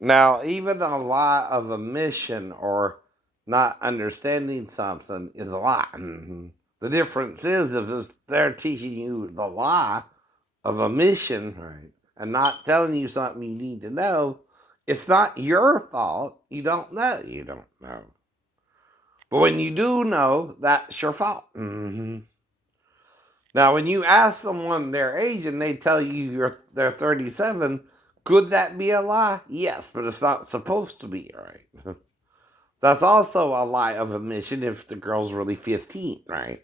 Now, even a lie of omission or not understanding something is a lie. The difference is if they're teaching you the lie of omission, right, and not telling you something you need to know, it's not your fault. You don't know. You don't know. But when you do know, that's your fault. Now, when you ask someone their age and they tell you they're 37, could that be a lie? Yes, but it's not supposed to be, right? That's also a lie of omission if the girl's really 15, right?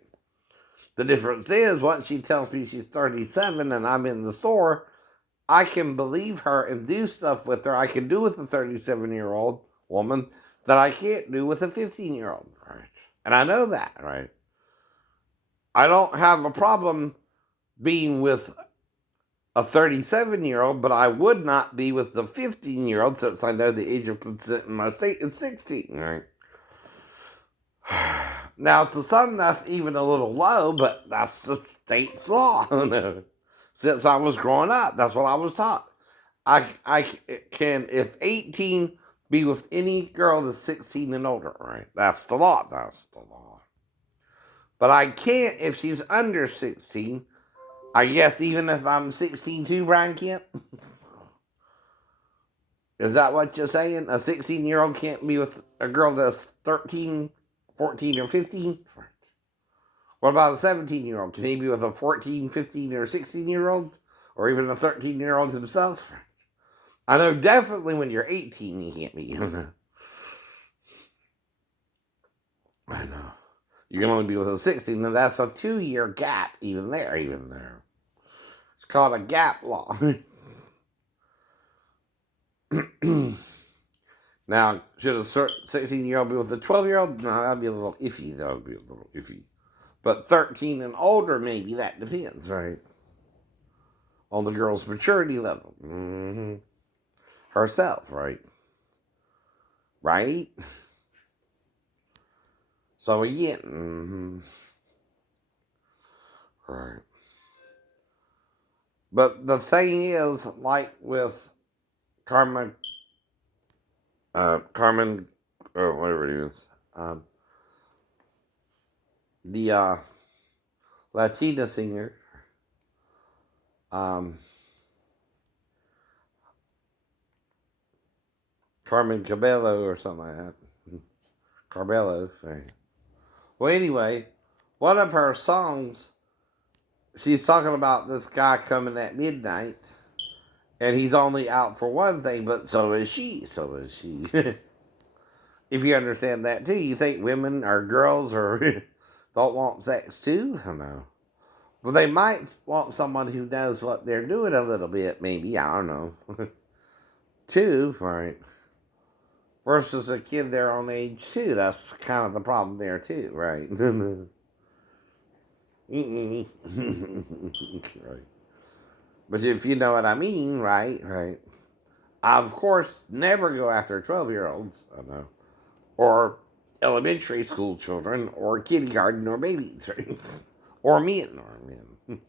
The difference is once she tells me she's 37 and I'm in the store, I can believe her and do stuff with her I can do with a 37-year-old woman that I can't do with a 15-year-old, right? And I know that, right? I don't have a problem being with a 37-year-old, but I would not be with the 15-year-old since I know the age of consent in my state is 16, right? Now, to some, that's even a little low, but that's the state's law. Since I was growing up, that's what I was taught. I can, if 18, be with any girl that's 16 and older, right? That's the law. That's the law. But I can't if she's under 16. I guess even if I'm 16 too, Brian Kent? Is that what you're saying? A 16-year-old can't be with a girl that's 13, 14, or 15? What about a 17-year-old? Can he be with a 14, 15, or 16-year-old? Or even a 13-year-old himself? I know definitely when you're 18, you can't be. I know. You can only be with a 16, and that's a 2-year gap, even there. It's called a gap law. Now, should a 16-year-old be with a 12-year-old? No, that'd be a little iffy. That would be a little iffy. But 13 and older, maybe, that depends, right? On the girl's maturity level. Herself, right? Right? So, yeah. Right. But the thing is, like with Carmen, Carmen, or whatever it is, the Latina singer, um, Carmen Cabello or something like that. Carbello. Right. Well, anyway, one of her songs, she's talking about this guy coming at midnight, and he's only out for one thing, but so is she. So is she. If you understand that too, you think women or girls or don't want sex too? I don't know. But they might want someone who knows what they're doing a little bit, maybe. I don't know. Too, right? Versus a kid their own age, too. That's kind of the problem there, too, right? Right. But if you know what I mean, right? Right. I, of course, never go after 12-year-olds, I know, or elementary school children, or kindergarten, or babies, right? Or men, or men.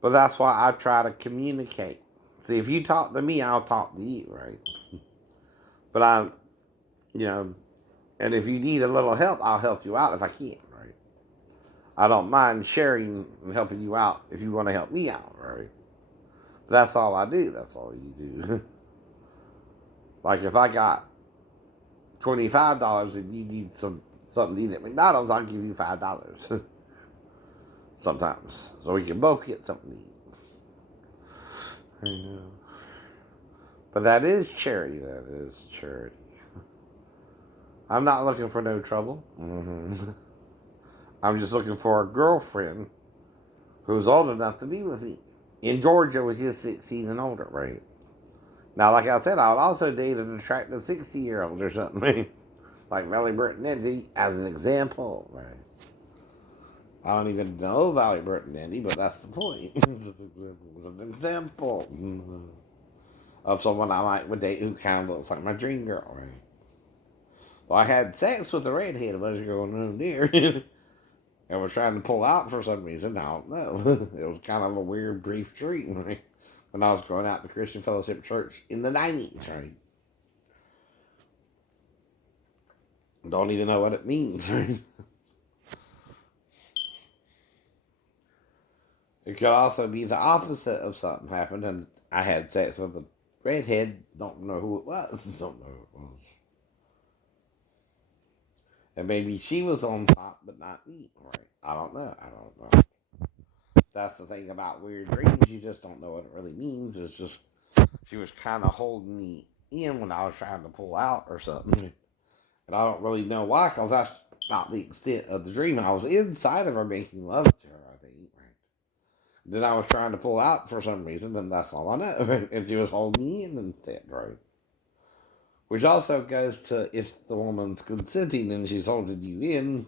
But that's why I try to communicate. See, if you talk to me, I'll talk to you, right? But I'm, you know, and if you need a little help, I'll help you out if I can, right? I don't mind sharing and helping you out if you want to help me out, right? But that's all I do. That's all you do. Like if I got $25 and you need something to eat at McDonald's, I'll give you $5 sometimes, so we can both get something to eat. I know. But that is charity. That is charity. I'm not looking for no trouble. I'm just looking for a girlfriend who's old enough to be with me. In Georgia, was just 16 and older, right? Now, like I said, I would also date an attractive 60-year-old or something, like Valley Burton Indy, as an example, right? I don't even know Valley Burton Indy, but that's the point. It's an example of someone I might would date who kind of looks like my dream girl, right? Well, I had sex with a redhead a bunch of going on there. and was trying to pull out for some reason. I don't know. It was kind of a weird, brief dream, right? When I was going out to Christian Fellowship Church in the 90s, right? Don't even know what it means, right? It could also be the opposite of something happened, and I had sex with a redhead. Don't know who it was. Don't know who it was. And maybe she was on top, but not me, right? I don't know. I don't know. That's the thing about weird dreams. You just don't know what it really means. It's just she was kind of holding me in when I was trying to pull out or something. And I don't really know why, because that's not the extent of the dream. I was inside of her making love to her, I think. Right? Then I was trying to pull out for some reason, and that's all I know. Right? And she was holding me in instead, right? Which also goes to if the woman's consenting and she's holding you in,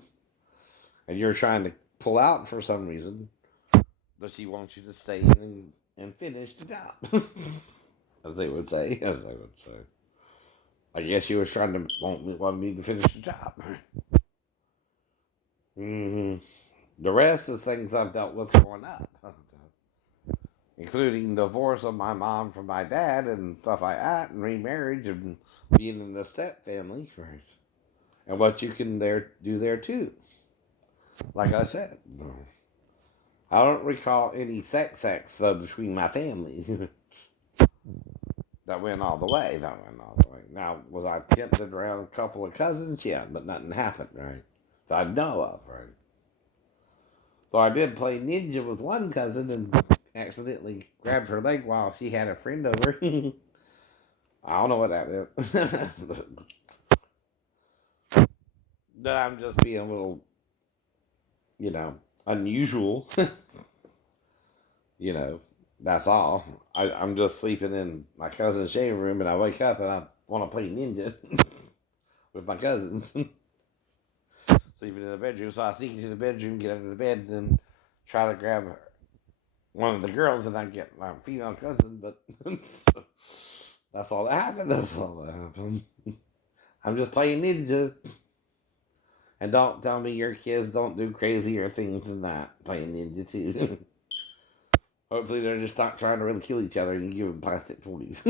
and you're trying to pull out for some reason, but she wants you to stay in and finish the job. As they would say. As they would say. I guess she was trying to want me to finish the job. Mm-hmm. The rest is things I've dealt with growing up, including divorce of my mom from my dad and stuff like that, and remarriage and being in the step family, right? And what you can do there too. Like I said, I don't recall any sex between my families. That went all the way. That went all the way. Now, was I tempted around a couple of cousins? Yeah, but nothing happened, right? That I know of, right? So I did play ninja with one cousin and accidentally grabbed her leg while she had a friend over. I don't know what that is. But I'm just being a little, you know, unusual. You know, that's all. I'm just sleeping in my cousin's shaving room, and I wake up and I want to play ninja with my cousins. Sleeping in the bedroom, so I sneak into the bedroom, get under the bed, and try to grab one of the girls, and I get my female cousin. But that's all that happened. That's all that happened. I'm just playing ninja. And don't tell me your kids don't do crazier things than that playing ninja too. Hopefully they're just not trying to really kill each other and you give them plastic toys.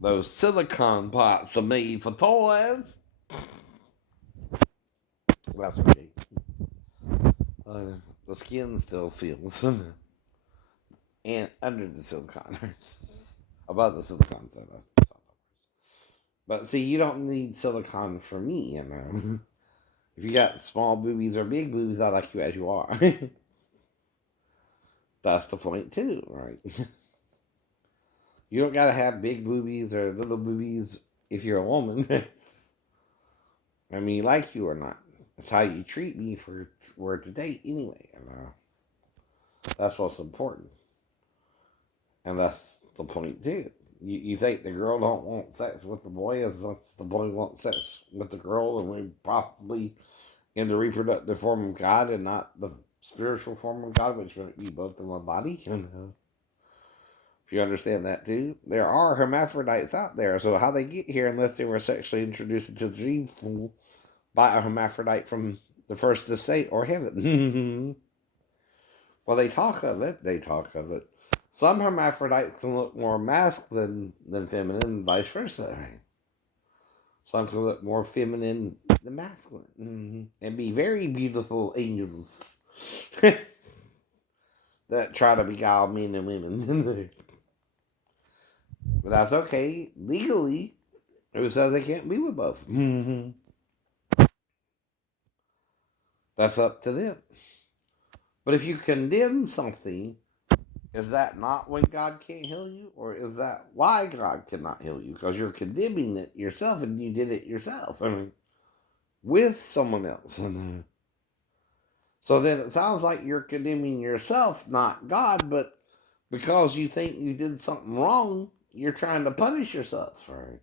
Those silicone pots are made for toys. That's okay. The skin still feels. And under the silicone. Above the silicone, so that's all. But see, you don't need silicone for me, you know. If you got small boobies or big boobies, I like you as you are. That's the point too, right? You don't gotta have big boobies or little boobies if you're a woman. I mean, like you or not. It's how you treat me for to date anyway. And that's what's important. And that's the point too. You think the girl don't want sex with the boy as much as the boy wants sex with the girl, and we possibly in the reproductive form of God and not the spiritual form of God, which would be both in one body. If you understand that too, there are hermaphrodites out there. So how they get here, unless they were sexually introduced into the gene pool by a hermaphrodite from the first estate or heaven? Well, they talk of it. They talk of it. Some hermaphrodites can look more masculine than feminine, and vice versa. Some can look more feminine than masculine, and be very beautiful angels that try to beguile men and women. But that's okay. Legally, who says they can't be with both? That's up to them. But if you condemn something, is that not when God can't heal you? Or is that why God cannot heal you? Because you're condemning it yourself and you did it yourself. I mean, with someone else. So then it sounds like you're condemning yourself, not God, but because you think you did something wrong, you're trying to punish yourself, right?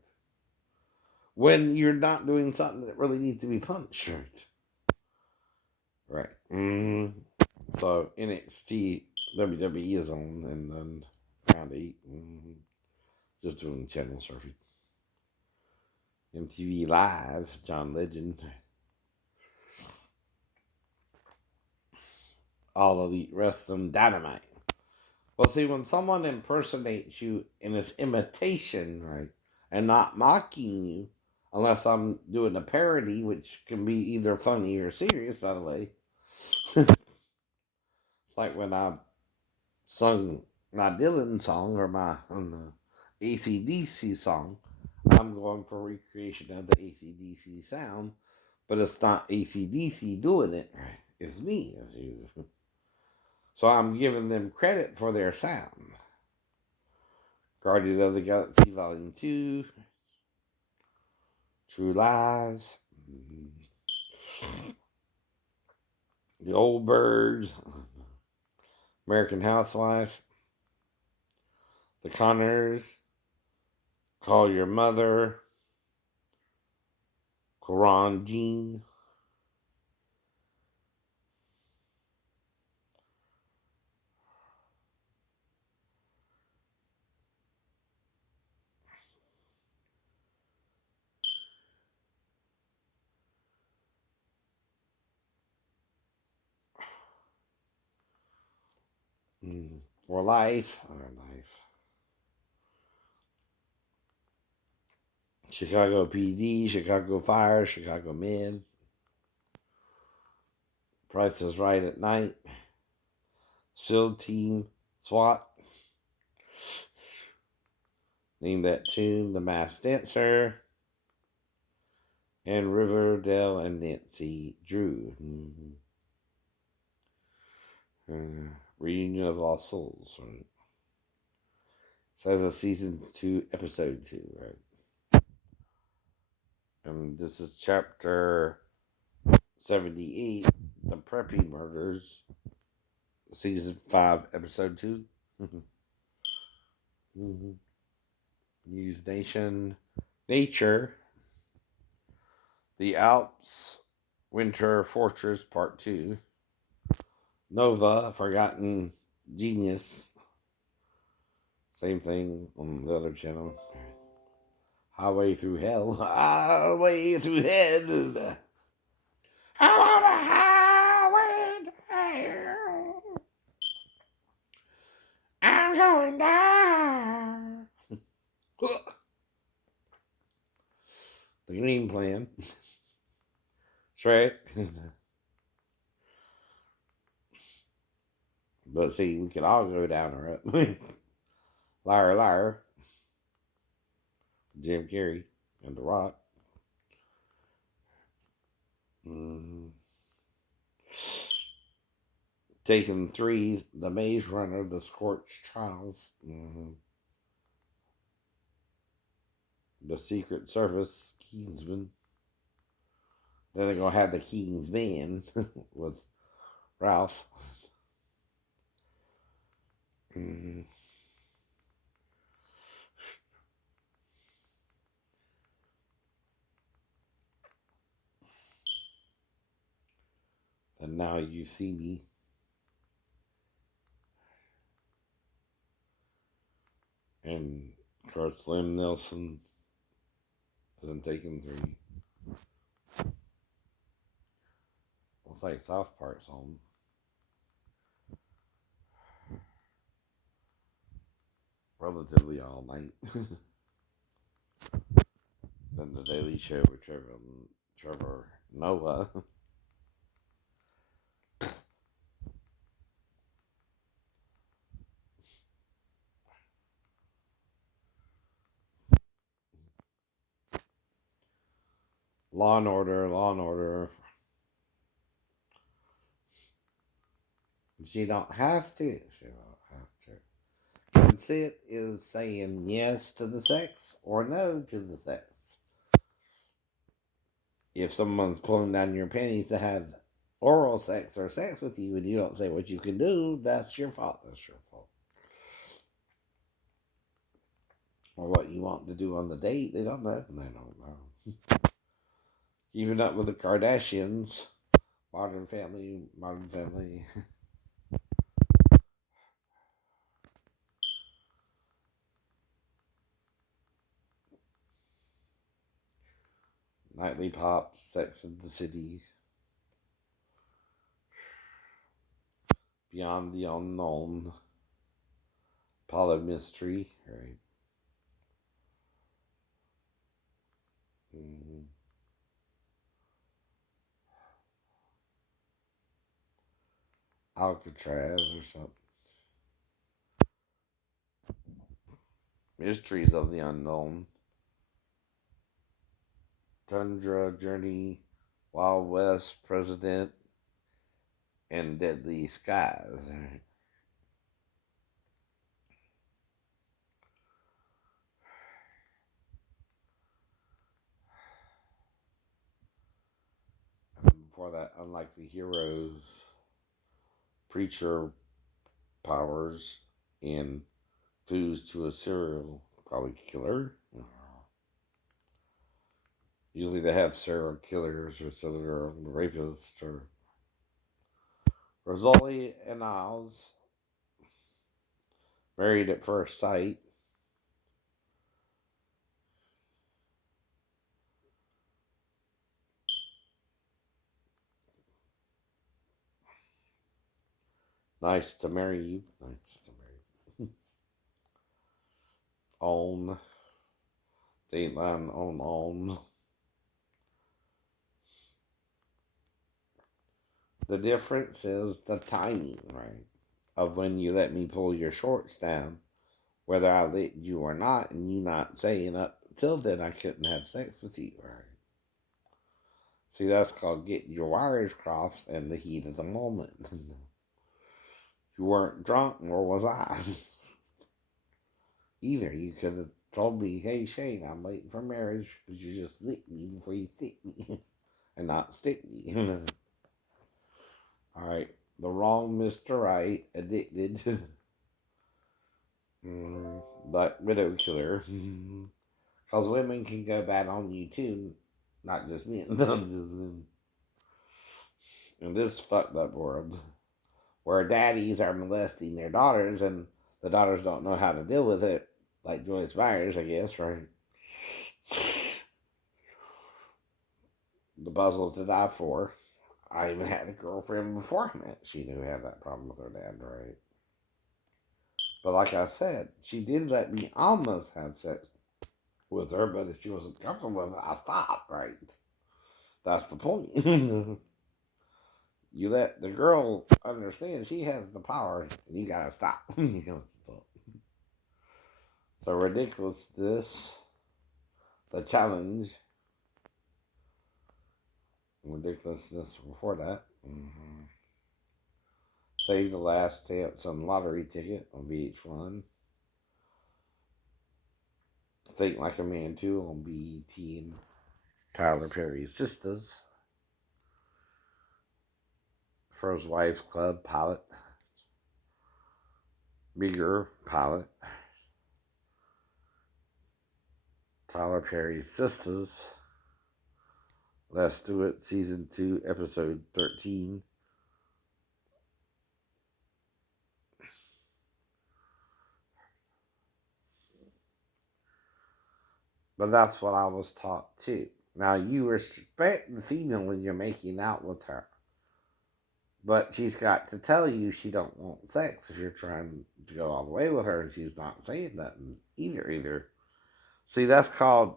When you're not doing something that really needs to be punished, right? Right. So NXT WWE is on, and then round 8. Just doing channel surfing. MTV Live, John Legend. all of the rest of them dynamite. Well, see, when someone impersonates you and it's imitation, right, and not mocking you, unless I'm doing a parody, which can be either funny or serious, by the way. It's like when I sung my Dylan song or my ACDC song, I'm going for recreation of the ACDC sound, but it's not ACDC doing it, right? It's me, as usual. So I'm giving them credit for their sound. Guardian of the Galaxy Volume 2, True Lies, The Old Birds, American Housewife, The Conners, Call Your Mother, Quran Jean. For Life, Chicago PD, Chicago Fire, Chicago Med, Price is Right at Night, SEAL Team, SWAT, Name That Tune, The Masked Dancer, and Riverdale and Nancy Drew. Reunion of Lost Souls, right? So that's a season 2, episode 2, right? And this is chapter 78, The Preppy Murders, season 5, episode 2. News Nation, Nature, The Alps, Winter Fortress, Part 2, Nova, Forgotten Genius, same thing on the other channel. Highway Through Hell, Highway Through Hell, I'm on a highway to hell, I'm going down. The Green Plan, Shrek. But see, we can all go down or up. Liar, liar. Jim Carrey and The Rock. Mm-hmm. Taken 3, The Maze Runner, The Scorched Trials. Mm-hmm. The Secret Service, Kingsman. Then they're going to have the Kingsman with Ralph. Mm-hmm. And Now You See Me. And of course, Liam Neeson has been Taken 3. It's like South Park song. Relatively all night. Then The Daily Show with Trevor Noah. Law and Order, Law and Order. She don't have to. She don't have to. Consent is saying yes to the sex or no to the sex. If someone's pulling down your panties to have oral sex or sex with you and you don't say what you can do, that's your fault. That's your fault. Or what you want to do on the date, they don't know. They don't know. Even up with the Kardashians, Modern Family, Modern Family. Nightly Pop, Sex in the City. Beyond the Unknown, Polymystery, right? Mm-hmm. Alcatraz or something. Mysteries of the Unknown, Tundra Journey, Wild West, President, and Deadly Skies. Right? And before that, Unlikely Heroes, Preacher Powers, and Clues to a Serial probably killer. Usually they have serial killers or serial rapists or Rizzoli and Oz, Married at First Sight, Nice to Marry You, Nice to Marry You, Own, Dateline on. The difference is the timing, right? Of when you let me pull your shorts down, whether I let you or not, and you not saying up till then I couldn't have sex with you, right? See, that's called getting your wires crossed in the heat of the moment. You weren't drunk, nor was I. Either. You could have told me, hey, Shane, I'm waiting for marriage, but you just lick me before you stick me. And not stick me. All right. The Wrong Mr. Right, Addicted. Black Widow Killer. Because women can go bad on you too, not just men. Not just men. In this fucked up world, where daddies are molesting their daughters and the daughters don't know how to deal with it, like Joyce Byers, I guess, right? The puzzle to die for. I even had a girlfriend before I met. She knew I had that problem with her dad, right? But like I said, she did let me almost have sex with her, but if she wasn't comfortable with it, I stopped, right? That's the point. You let the girl understand she has the power, and you gotta stop. So ridiculous this, the challenge, ridiculousness before that. Save the Last Dance on Lottery Ticket on VH1. Think Like a Man 2 on BET and Tyler Perry's Sisters. First Wives Club pilot. Bigger pilot. Tyler Perry's Sisters. Let's Do It Season 2 Episode 13. But that's what I was taught too. Now you respect the female when you're making out with her. But she's got to tell you she don't want sex if you're trying to go all the way with her and she's not saying nothing either. See, that's called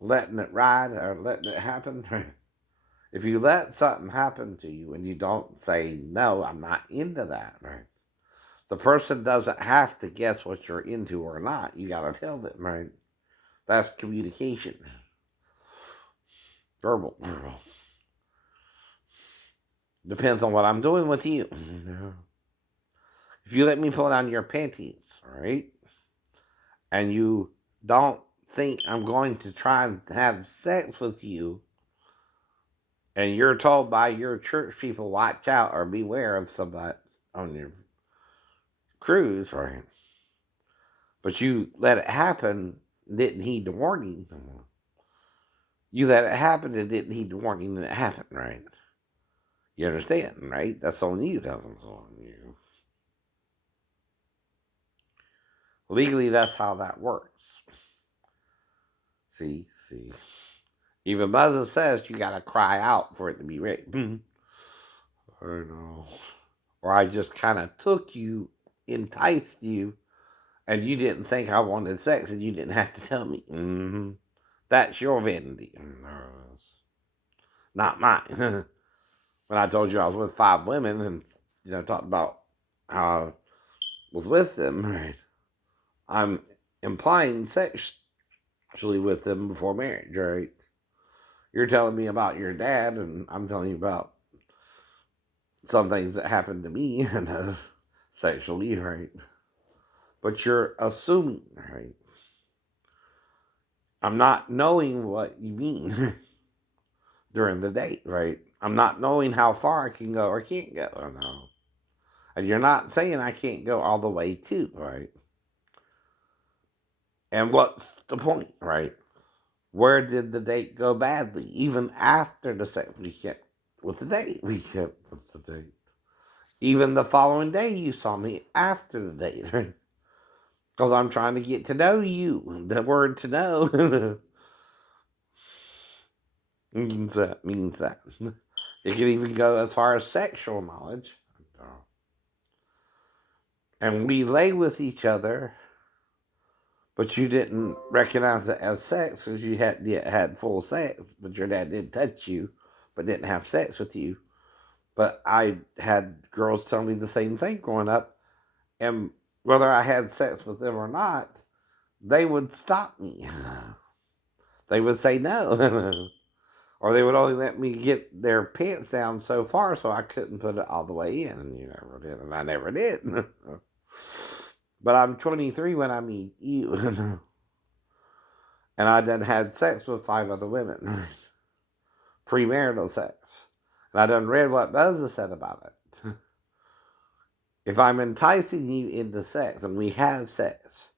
letting it ride or letting it happen. If you let something happen to you and you don't say, no, I'm not into that, right? The person doesn't have to guess what you're into or not. You got to tell them, right? That's communication. Verbal. Depends on what I'm doing with you. If you let me pull down your panties, right? And you don't think I'm going to try and have sex with you, and you're told by your church people, watch out or beware of somebody on your cruise, right? But you let it happen, didn't heed the warning. You let it happen and didn't heed the warning, and it happened, right? You understand, right? That's on you. That's on you. Legally, that's how that works. See. Even Moses says you gotta cry out for it to be rape. I know. or I just kind of took you, enticed you, and you didn't think I wanted sex, and you didn't have to tell me. That's your vanity. Not mine. When I told you I was with 5 women and, talked about how I was with them, right? I'm implying sexually with them before marriage, right? You're telling me about your dad, and I'm telling you about some things that happened to me and sexually, right? But you're assuming, right? I'm not knowing what you mean during the date, right? I'm not knowing how far I can go or can't go. Or no. And you're not saying I can't go all the way too, right? And what's the point, right? Where did the date go badly? Even after the sex we kept with the date. We kept with the date. Even the following day you saw me after the date, right? Because I'm trying to get to know you. The word to know means that. It can even go as far as sexual knowledge. And we lay with each other, but you didn't recognize it as sex because you hadn't yet had full sex, but your dad did touch you, but didn't have sex with you. But I had girls tell me the same thing growing up, and whether I had sex with them or not, they would stop me. They would say no. Or they would only let me get their pants down so far so I couldn't put it all the way in. And you never did, and I never did. But I'm 23 when I meet you. And I done had sex with 5 other women. Premarital sex. And I done read what Buzza said about it. If I'm enticing you into sex and we have sex,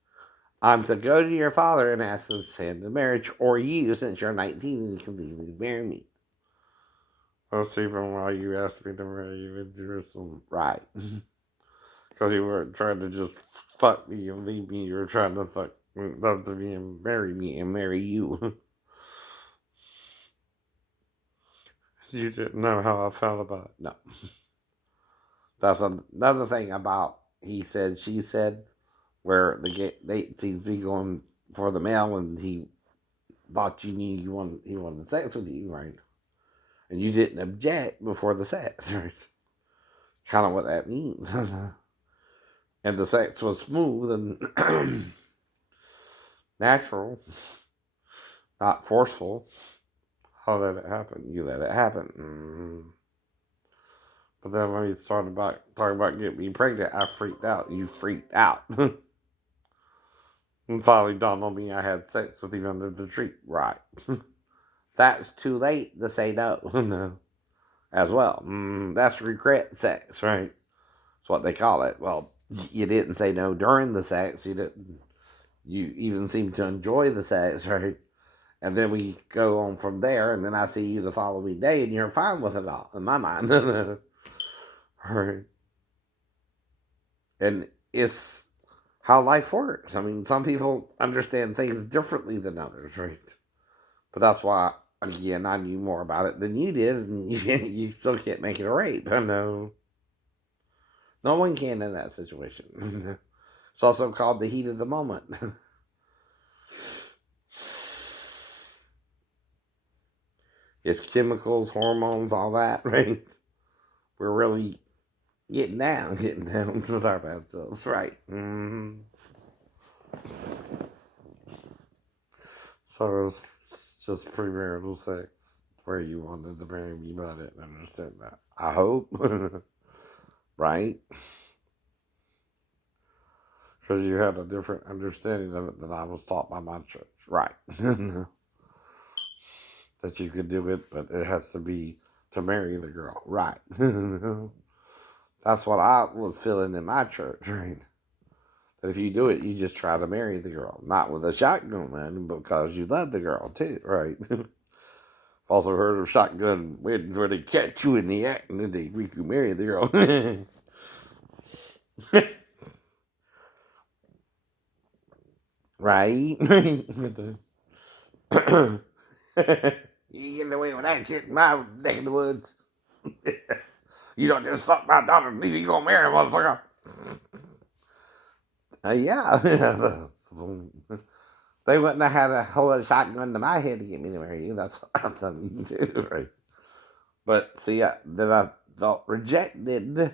I'm to go to your father and ask his hand in marriage, or you, since you're 19 and you can legally marry me. That's even why you asked me to marry you in Jerusalem. Right. Because you weren't trying to just fuck me and leave me. You were trying to love me and marry you. You didn't know how I felt about it. No. That's another thing about he said, she said, where they seems to be going for the male, and he thought you knew he wanted sex with you, right? And you didn't object before the sex, right? Kind of what that means. And the sex was smooth and natural, not forceful. How let it happen? You let it happen. But then when he started talking about getting me pregnant, I freaked out. You freaked out. And finally dawned on me I had sex with him under the tree. Right. That's too late to say no. No. As well. That's regret sex, right? That's what they call it. Well, you didn't say no during the sex. You even seem to enjoy the sex, right? And then we go on from there, and then I see you the following day, and you're fine with it all, in my mind. Right. And it's how life works. I mean, some people understand things differently than others, right? But that's why, again, I knew more about it than you did, and you still can't make it a rape. I know. No one can in that situation. It's also called the heat of the moment. It's chemicals, hormones, all that, right? We're really getting down with our bad selves, right? So it's just premarital sex where you wanted to marry me, but I didn't understand that. I hope, right? Because you had a different understanding of it than I was taught by my church, right? That you could do it, but it has to be to marry the girl, right? That's what I was feeling in my church, right? That if you do it, you just try to marry the girl, not with a shotgun, man, because you love the girl too, right? I've also heard of shotgun weddings where they catch you in the act and then they make you marry the girl. Right? You getting away with that shit in my neck of the woods. You don't just fuck my daughter, neither you gonna marry a motherfucker. Yeah. They wouldn't have had a whole lot of shotgun to my head to get me to marry you. That's what I'm telling you to do, right? But see, then I felt rejected.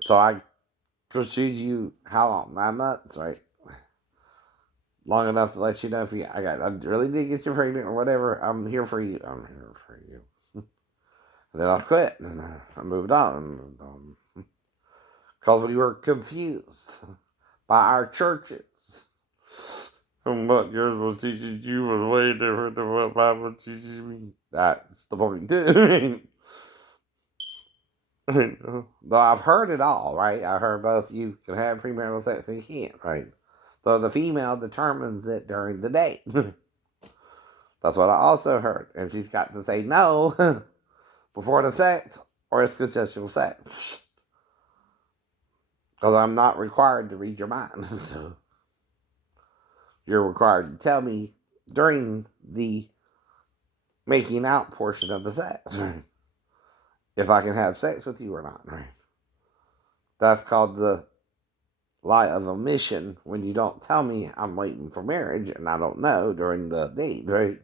So I pursued you, how long? 9 months, right? Long enough to let you know if I really did get you pregnant or whatever. I'm here for you. I'm here for you. And then I quit and I moved on. Because we were confused by our churches. And what yours was teaching you was way different than what mine was teaching me. That's the point, too. Though I've heard it all, right? I heard both you can have premarital sex and you can't, right? So the female determines it during the date. That's what I also heard. And she's got to say no before the sex or it's consensual sex. Because I'm not required to read your mind. So you're required to tell me during the making out portion of the sex, right? If I can have sex with you or not, right? That's called the lie of omission when you don't tell me I'm waiting for marriage and I don't know during the date, right?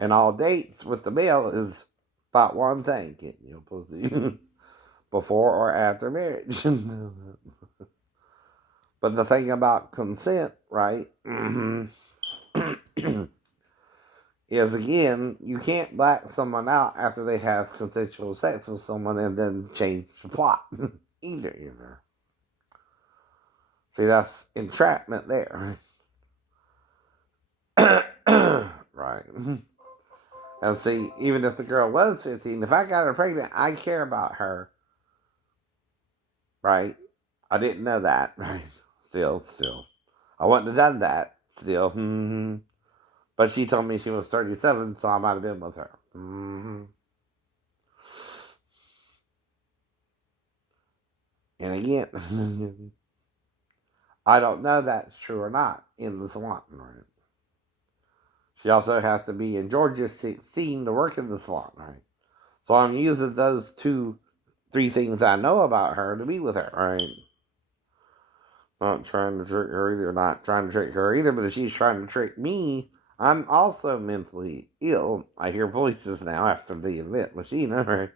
And all dates with the male is about one thing, getting your pussy before or after marriage. But the thing about consent, right, is again, you can't black someone out after they have consensual sex with someone and then change the plot either, you know. See, that's entrapment there. Right. And see, even if the girl was 15, if I got her pregnant, I care about her. Right? I didn't know that. Right? Still. I wouldn't have done that. Still. Mm-hmm. But she told me she was 37, so I might have been with her. Mm-hmm. And again, I don't know that's true or not in the salon. Right? She also has to be in Georgia 16 to work in the salon. Right? So I'm using those 3 things I know about her to be with her. Right? Not trying to trick her either, not trying to trick her either, but if she's trying to trick me, I'm also mentally ill. I hear voices now after the event with Sheena, right?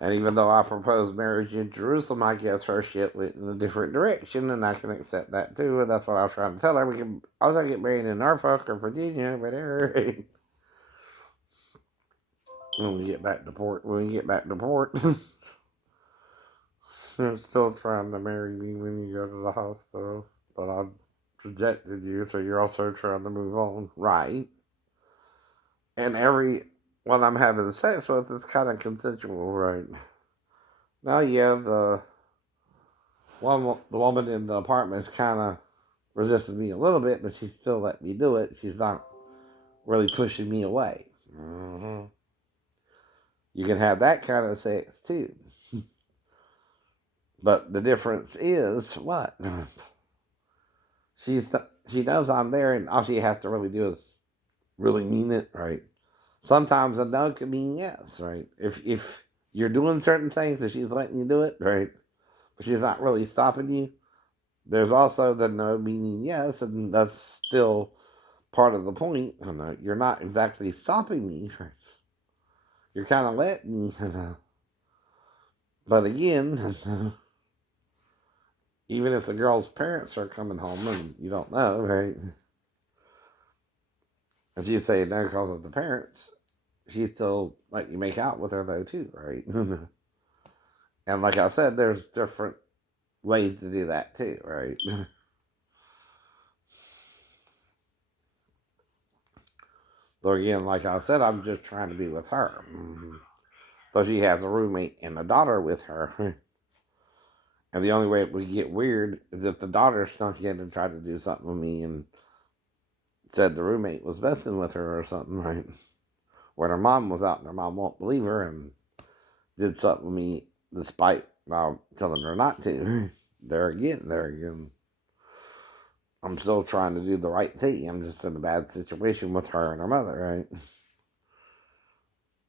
And even though I proposed marriage in Jerusalem, I guess her shit went in a different direction, and I can accept that too. And that's what I was trying to tell her. We can also get married in Norfolk or Virginia, whatever. When we get back to port, they're still trying to marry me when you go to the hospital, but I rejected you, so you're also trying to move on, right? And every one I'm having sex with is kind of consensual, right? Now, yeah, the woman in the apartment's kind of resisted me a little bit, but she still let me do it. She's not really pushing me away. Mm-hmm. You can have that kind of sex too. But the difference is what? She knows I'm there, and all she has to really do is really mean it, right? Sometimes a no can mean yes, right? If you're doing certain things and she's letting you do it, right? But she's not really stopping you. There's also the no meaning yes, and that's still part of the point. You're not exactly stopping me. Right? You're kind of letting me. But again, even if the girl's parents are coming home and you don't know, right? If you say no because of the parents, she still let you make out with her though too, right? And like I said, there's different ways to do that too, right? So again, like I said, I'm just trying to be with her. Mm-hmm. So she has a roommate and a daughter with her. And the only way it would get weird is if the daughter snuck in and tried to do something with me and said the roommate was messing with her or something, right? When her mom was out and her mom won't believe her and did something with me despite now telling her not to. There again. I'm still trying to do the right thing. I'm just in a bad situation with her and her mother,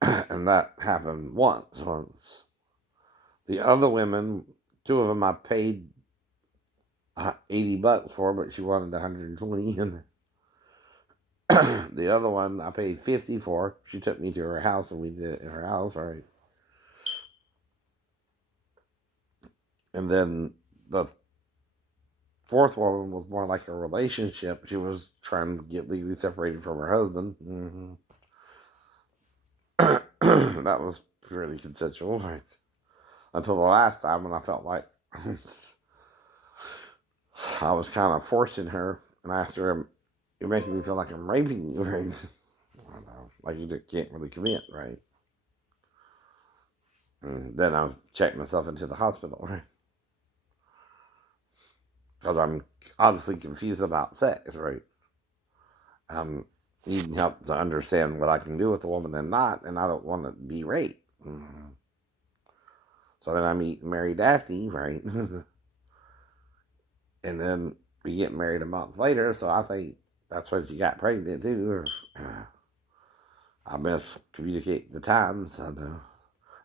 right? And that happened once. The other women, two of them I paid $80 for, but she wanted 120. And the other one I paid 50 for. She took me to her house and we did it in her house, right? And then the fourth woman was more like a relationship. She was trying to get legally separated from her husband. That was really consensual, right? Until the last time when I felt like I was kind of forcing her, and I asked her, "You're making me feel like I'm raping you, right?" I don't know, like you just can't really commit, right? And then I checked myself into the hospital, right? Because I'm obviously confused about sex, right? I'm needing help to understand what I can do with a woman and not, and I don't want to be raped. So then I meet Mary Daphne, right? And then we get married a month later, so I think that's when she got pregnant too. Or, I miscommunicate the times.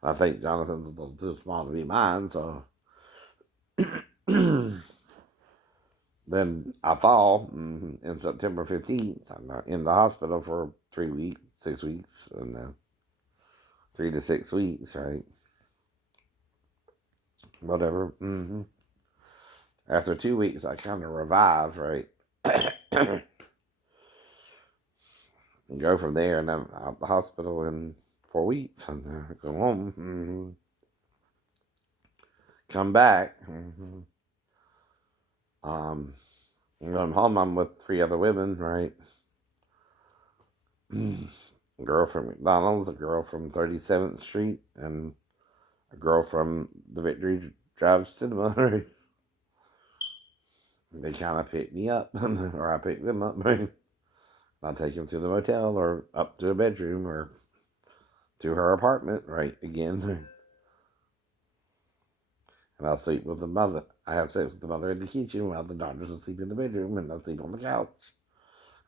I think Jonathan's a little too small to be mine, so then I fall in September 15th. I'm in the hospital for 3 weeks, 6 weeks, and 3 to 6 weeks, right? Whatever. After 2 weeks, I kind of revive, right? And go from there, and I'm out the hospital in 4 weeks, and I go home, come back. When I'm home, I'm with three other women, right? A girl from McDonald's, a girl from 37th Street, and a girl from the Victory Drive Cinema, right? They kind of pick me up, or I pick them up, right? I take them to the motel, or up to a bedroom, or to her apartment, right? Again. And I'll sleep with the mother. I have sex with the mother in the kitchen while the daughter's asleep in the bedroom, and I'll sleep on the couch.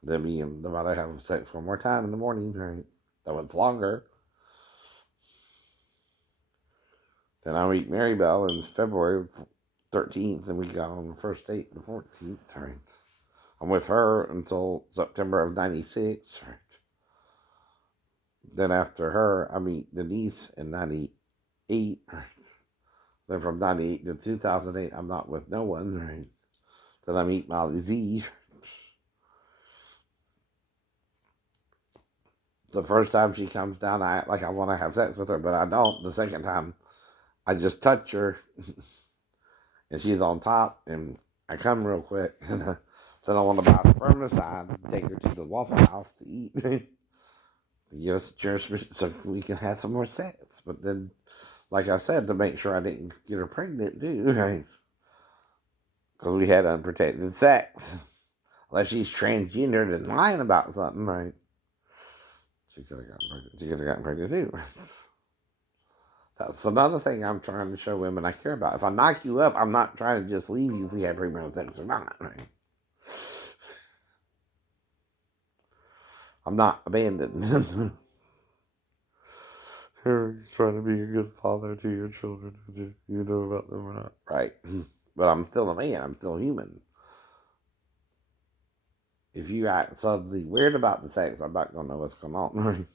Then me and the mother have sex one more time in the morning, right? Though it's longer. Then I meet Mary Bell in February 13th, and we got on the first date the 14th, right? I'm with her until September of 96, right? Then after her, I meet Denise in 98, right? Then from 98 to 2008, I'm not with no one, right? Then I meet Molly Z. The first time she comes down, I act like I want to have sex with her, but I don't. The second time, I just touch her, and she's on top, and I come real quick, and then I want to buy spermicide and take her to the Waffle House to eat. Yes, so we can have some more sex. But then, like I said, to make sure I didn't get her pregnant too, right? Because we had unprotected sex. Unless she's transgendered and lying about something, right? She could have gotten pregnant. She could have gotten pregnant too. That's another thing I'm trying to show women I care about. If I knock you up, I'm not trying to just leave you if we have premarital sex or not, right? I'm not abandoned. You're trying to be a good father to your children. You know about them or not? Right. But I'm still a man. I'm still human. If you act suddenly weird about the sex, I'm not going to know what's going on, right?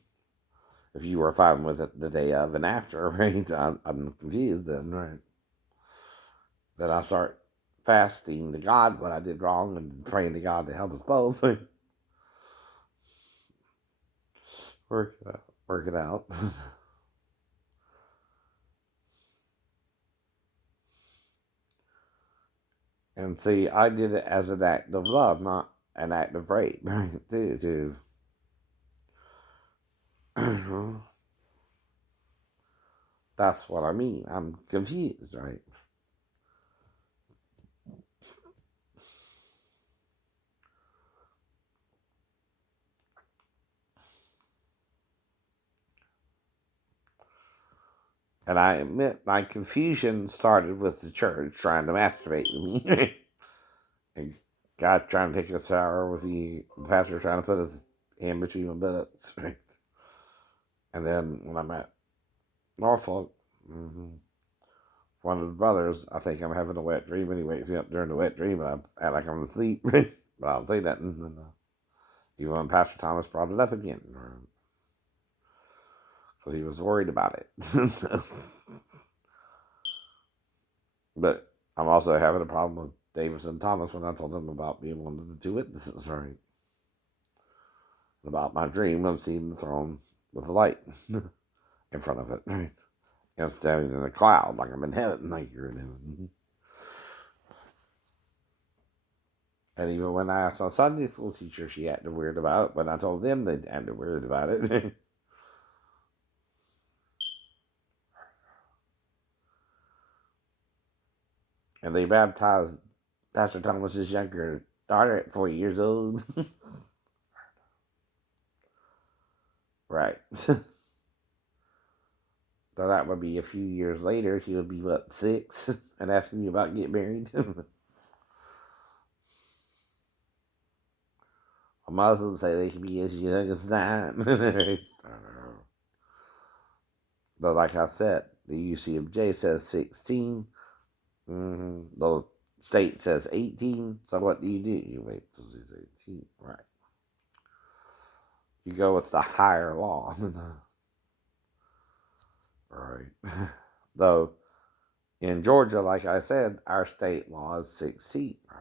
If you were fine with it the day of and after, right? I'm confused then, right? Then I start fasting to God what I did wrong and praying to God to help us both. Work it out. Work it out. And see, I did it as an act of love, not an act of rape, right? That's what I mean. I'm confused, right? And I admit my confusion started with the church trying to masturbate to me. Guy trying to take a shower with the pastor trying to put his hand between my buttocks. Right? And then when I'm at Norfolk, one of the brothers, I think I'm having a wet dream, and he wakes me up during the wet dream, and I act like I'm asleep, but I don't say nothing. And, even when Pastor Thomas brought it up again, because he was worried about it. But I'm also having a problem with Davis and Thomas when I told them about being one of the two witnesses, right? About my dream of seeing the throne with a light in front of it, right? And standing in a cloud like I'm in heaven, like you're in heaven. And even when I asked my Sunday school teacher, she acted weird about it. When I told them, they acted weird about it. And they baptized Pastor Thomas's younger daughter at 4 years old. Right. So that would be a few years later. She would be, what, 6? And asking you about getting married. Muslims say they can be as young as 9. I don't know. But like I said, the UCMJ says 16. The state says 18. So what do? You wait till he's 18. Right. You go with the higher law. Right. Though, in Georgia, like I said, our state law is 16. Right.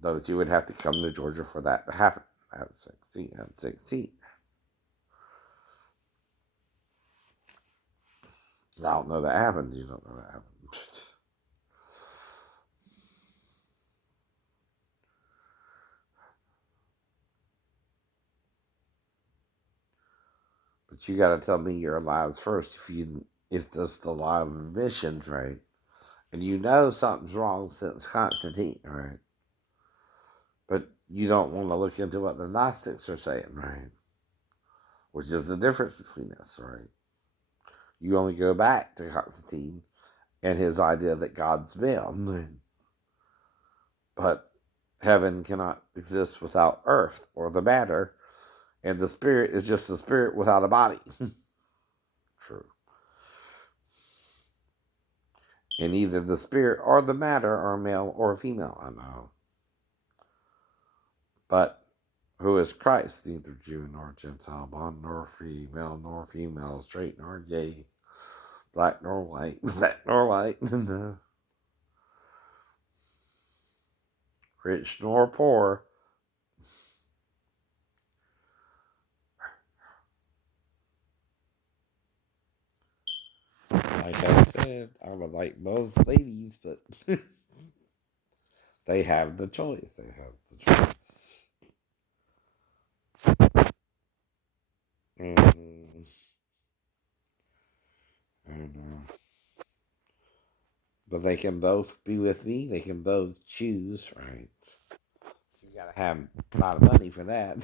Though that you would have to come to Georgia for that to happen. At 16. At 16. I don't know that happened. You don't know that happened. But you got to tell me your lies first. If this is the law of admissions, right? And you know something's wrong since Constantine, right? But you don't want to look into what the Gnostics are saying, right? Which is the difference between us, right? You only go back to Constantine and his idea that God's male, but heaven cannot exist without earth or the matter, and the spirit is just a spirit without a body. True. And either the spirit or the matter are male or female, I know. But who is Christ? Neither Jew nor Gentile, bond nor free, male nor female, straight nor gay, black nor white, black nor white, rich nor poor. Like I said, I would like both ladies, but they have the choice. They have the choice. Mm-hmm. And, but they can both be with me. They can both choose, right? You gotta have a lot of money for that.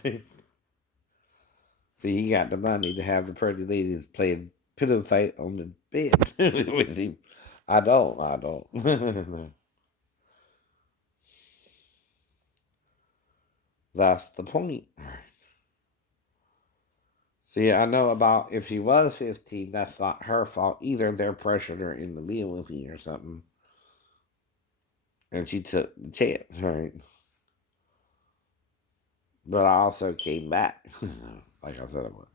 See, he got the money to have the pretty ladies playing pillow fight on the bed with him. I don't. I don't. That's the point. See, I know about if she was 15, that's not her fault either. They're pressured her into being with me or something. And she took the chance, right? But I also came back. Like I said, I would.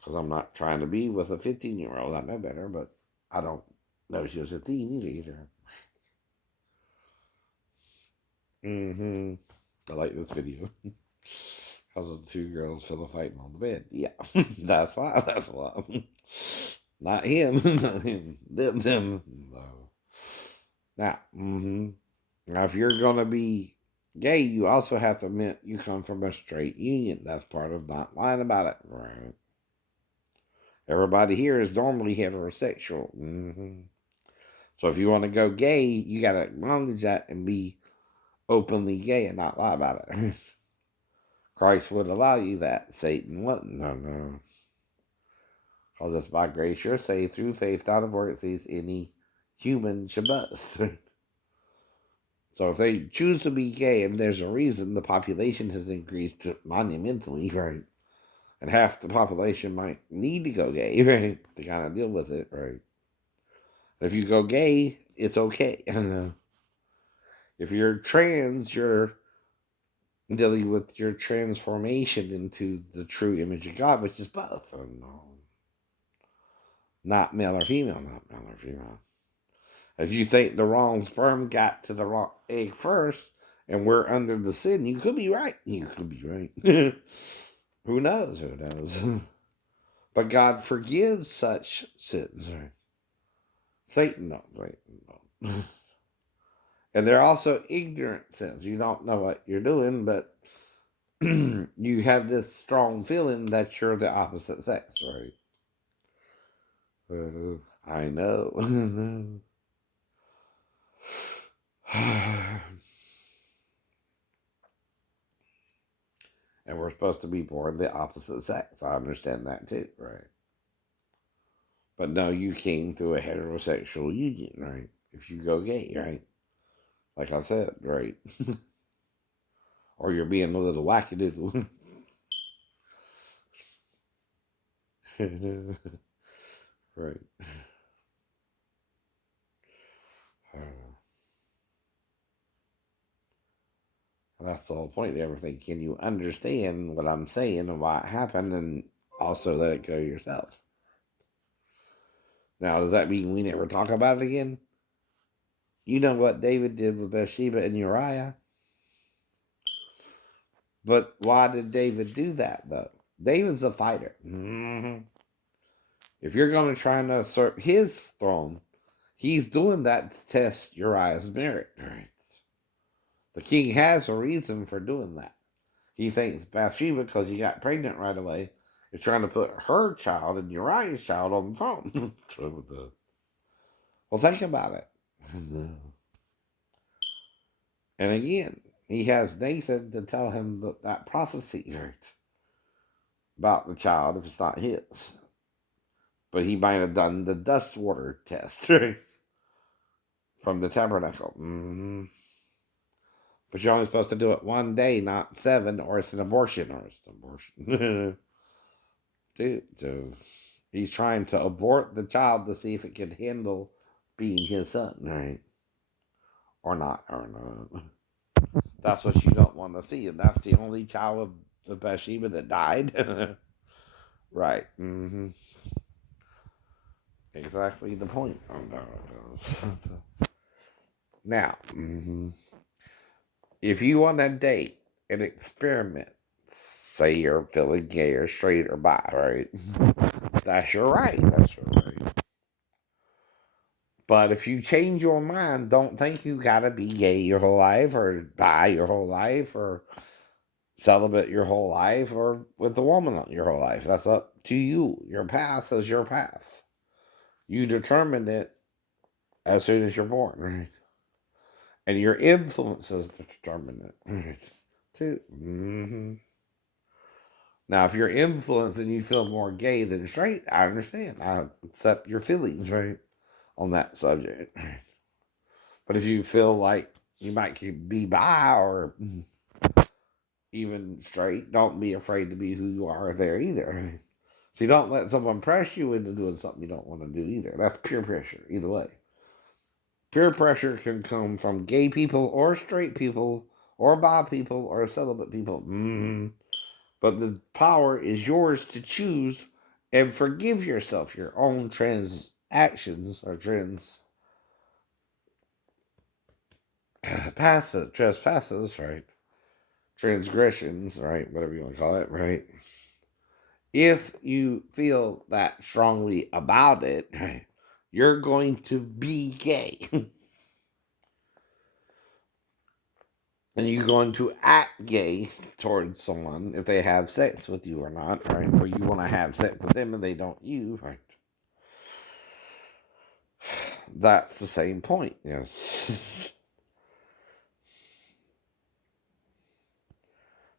Because I'm not trying to be with a 15-year-old. I know better, but I don't know she was 15 either. Mm-hmm. I like this video. Because of the two girls fell fighting on the bed. Yeah, that's why. That's why. Not him. Not him. Them. No. Now, now, if you're gonna be gay, you also have to admit you come from a straight union. That's part of not lying about it, right? Everybody here is normally heterosexual. So if you want to go gay, you gotta acknowledge that and be openly gay and not lie about it. Christ would allow you that. Satan wouldn't. No. Because it's by grace you're saved through faith, not of works, as any human should boast. So if they choose to be gay and there's a reason, the population has increased monumentally, right? And half the population might need to go gay, right? To kind of deal with it, right? If you go gay, it's okay. And if you're trans, you're dealing with your transformation into the true image of God, which is both. Not male or female, not male or female. If you think the wrong sperm got to the wrong egg first and we're under the sin, you could be right. You could be right. Who knows? Who knows? But God forgives such sins. Right? Satan don't. Satan don't. And they're also ignorant sins. You don't know what you're doing, but you have this strong feeling that you're the opposite sex, right? I know. And we're supposed to be born the opposite sex. I understand that too, right? But no, you came through a heterosexual union, right? If you go gay, right? Like I said, right? Or you're being a little wackadoodle. Right. That's the whole point of everything. Can you understand what I'm saying and why it happened and also let it go yourself? Now, does that mean we never talk about it again? You know what David did with Bathsheba and Uriah? But why did David do that, though? David's a fighter. Mm-hmm. If you're going to try and usurp his throne, he's doing that to test Uriah's merit. Right? The king has a reason for doing that. He thinks Bathsheba, because he got pregnant right away, is trying to put her child and Uriah's child on the throne. Well, think about it. And again, he has Nathan to tell him that prophecy, right, about the child if it's not his. But he might have done the dust water test, right, from the tabernacle. Mm-hmm. But you're only supposed to do it one day, not 7, or it's an abortion, Dude, so he's trying to abort the child to see if it can handle being his son, right? Or not. That's what you don't want to see, and that's the only child of the Bathsheba that died. Right. Mm-hmm. Exactly the point. Now, if you want to date and experiment, say you're feeling gay or straight or bi, right? That's your right. That's your right. But if you change your mind, don't think you gotta be gay your whole life or bi your whole life or celibate your whole life or with a woman your whole life. That's up to you. Your path is your path. You determine it as soon as you're born, right? And your influences determine it, right? Too. Mm-hmm. Now, if you're influenced and you feel more gay than straight, I understand. I accept your feelings, right, on that subject. But if you feel like you might be bi or even straight, don't be afraid to be who you are there either. So you don't let someone press you into doing something you don't want to do either. That's peer pressure, either way. Peer pressure can come from gay people or straight people or bi people or celibate people. But the power is yours to choose and forgive yourself your own transactions or trespasses, right? Transgressions, right? Whatever you want to call it, right? If you feel that strongly about it, right, you're going to be gay. And you're going to act gay towards someone if they have sex with you or not, right? Or you want to have sex with them and they don't you, right? That's the same point, yes.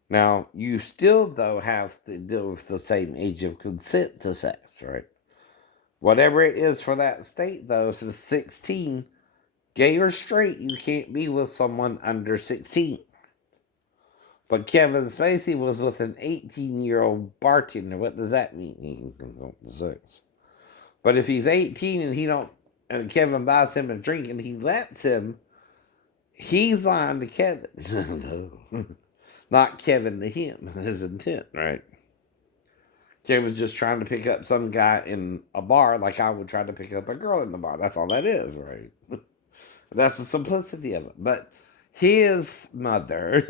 Now, you still, though, have to deal with the same age of consent to sex, right? Whatever it is for that state, though, if it's 16, Gay or straight, you can't be with someone under 16. But Kevin Spacey was with an 18-year-old bartender. What does that mean? He can consult the sex. But if he's 18 and he don't, and Kevin buys him a drink and he lets him, he's lying to Kevin. No. Not Kevin to him, his intent, right? Kevin's just trying to pick up some guy in a bar like I would try to pick up a girl in the bar. That's all that is, right? That's the simplicity of it. But his mother